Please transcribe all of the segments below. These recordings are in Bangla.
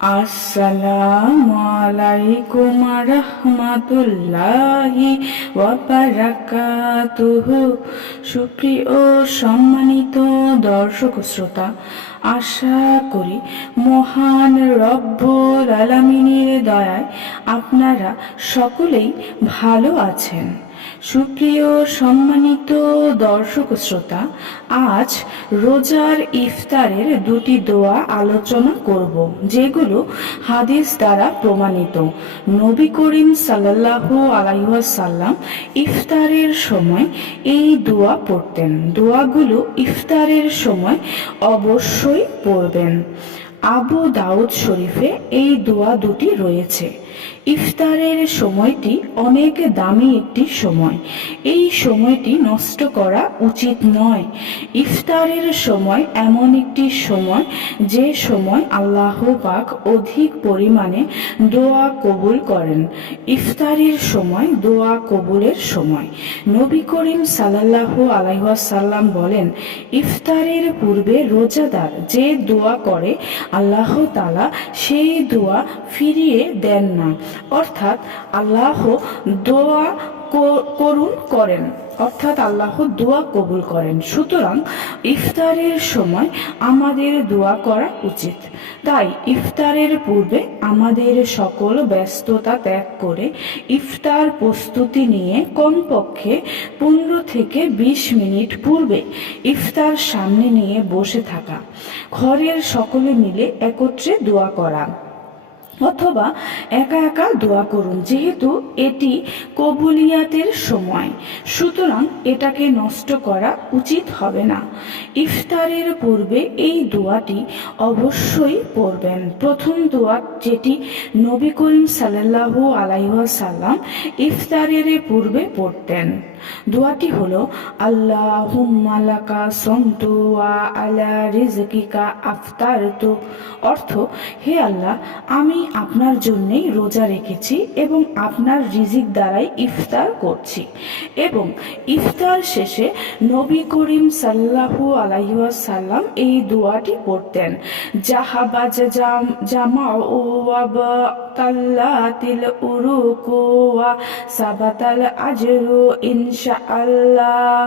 আসসালামু আলাইকুম রাহমাতুল্লাহি ওয়া বারাকাতুহু। সুপ্রিয় ও সম্মানিত দর্শক শ্রোতা, আশা করি মহান রব্বুল আলামিনের দয়ায় আপনারা সকলেই ভালো আছেন। সুপ্রিয় সম্মানিত দর্শক শ্রোতা, আজ রোজার ইফতারের দুটি দোয়া আলোচনা করব, যেগুলো হাদিস দ্বারা প্রমাণিত। নবী করিম সাল্লাল্লাহু আলাইহি ওয়াসাল্লাম ইফতারের সময় এই দোয়া পড়তেন। দোয়াগুলো ইফতারের সময় অবশ্যই পড়বেন। আবু দাউদ শরীফে এই দোয়া দুটি রয়েছে। ইফতারের সময়টি অনেক দামি একটি সময়। এই সময়টি নষ্ট করা উচিত নয়। ইফতারের সময় এমন একটি সময় যে সময় আল্লাহ পাক অধিক পরিমাণে দোয়া কবুল করেন। ইফতারের সময় দোয়া কবুলের সময়। নবী করিম সাল্লাল্লাহু আলাইহি ওয়াসাল্লাম বলেন, ইফতারের পূর্বে রোজাদার যে দোয়া করে আল্লাহ তাআলা সেই দোয়া ফিরিয়ে দেন না, অর্থাৎ আল্লাহ দোয়া কবুল করেন। সুতরাং ইফতারের সময় আমাদের দোয়া করা উচিত। তাই ইফতারের পূর্বে আমাদের সকল ব্যস্ততা ত্যাগ করে ইফতার প্রস্তুতি নিয়ে কমপক্ষে 15 থেকে 20 মিনিট পূর্বে ইফতার সামনে নিয়ে বসে থাকা, ঘরের সকলে মিলে একত্রে দোয়া করা, অথবা একা একা দোয়া করুন, যেহেতু এটি কবুলিয়াতের সময়। সুতরাং এটাকে নষ্ট করা উচিত হবে না। ইফতারের পূর্বে এই দোয়াটি অবশ্যই পড়বেন। প্রথম দোয়া যেটি নবী করিম সাল্লাল্লাহু আলাইহি ওয়াসাল্লাম ইফতারের পূর্বে পড়তেন, দোয়াটি হলো আল্লাহুম্মা লাকা সামতু ওয়া আলা রিজকিকা আফতারতু। অর্থ, হে আল্লাহ, আমি আপনার জন্যই রোজা রেখেছি এবং আপনার রিজিক দ্বারাই ইফতার করছি। এবং ইফতার শেষে নবী করিম সাল্লাল্লাহু আলাইহি ওয়াসাল্লাম এই দোয়াটি পড়তেন, জাহাবাজ জামাউ ওয়া বাতাল্লাতিল উরুকু ওয়া সাবাতাল আজরু ইনশাআল্লাহ।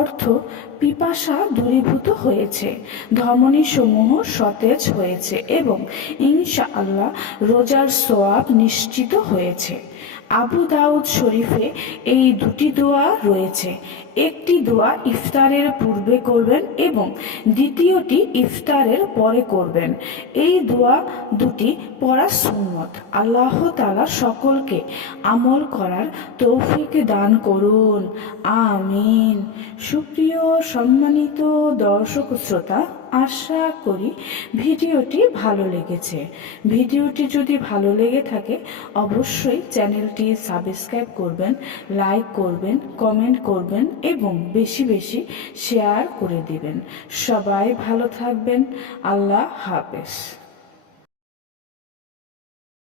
অর্থ, পিপাসা দূরীভূত হয়েছে, ধমনীসমূহ সতেজ হয়েছে এবং ইনশাআল্লাহ রোজার সওয়াব নিশ্চিত হয়েছে। আবু দাউদ শরীফে এই দুটি দোয়া রয়েছে। একটি দোয়া ইফতারের পূর্বে করবেন এবং দ্বিতীয়টি ইফতারের পরে করবেন। এই দোয়া দুটি পড়া সুন্নত। আল্লাহ তাআলা সকলকে আমল করার তৌফিক দান করুন, আমিন। সুপ্রিয় সম্মানিত দর্শক শ্রোতা, আশা করি ভিডিওটি ভালো লেগেছে। ভিডিওটি যদি ভালো লেগে থাকে অবশ্যই চ্যানেলটি সাবস্ক্রাইব করবেন, লাইক করবেন, কমেন্ট করবেন এবং বেশি বেশি শেয়ার করে দিবেন। সবাই ভালো থাকবেন। আল্লাহ হাফেজ।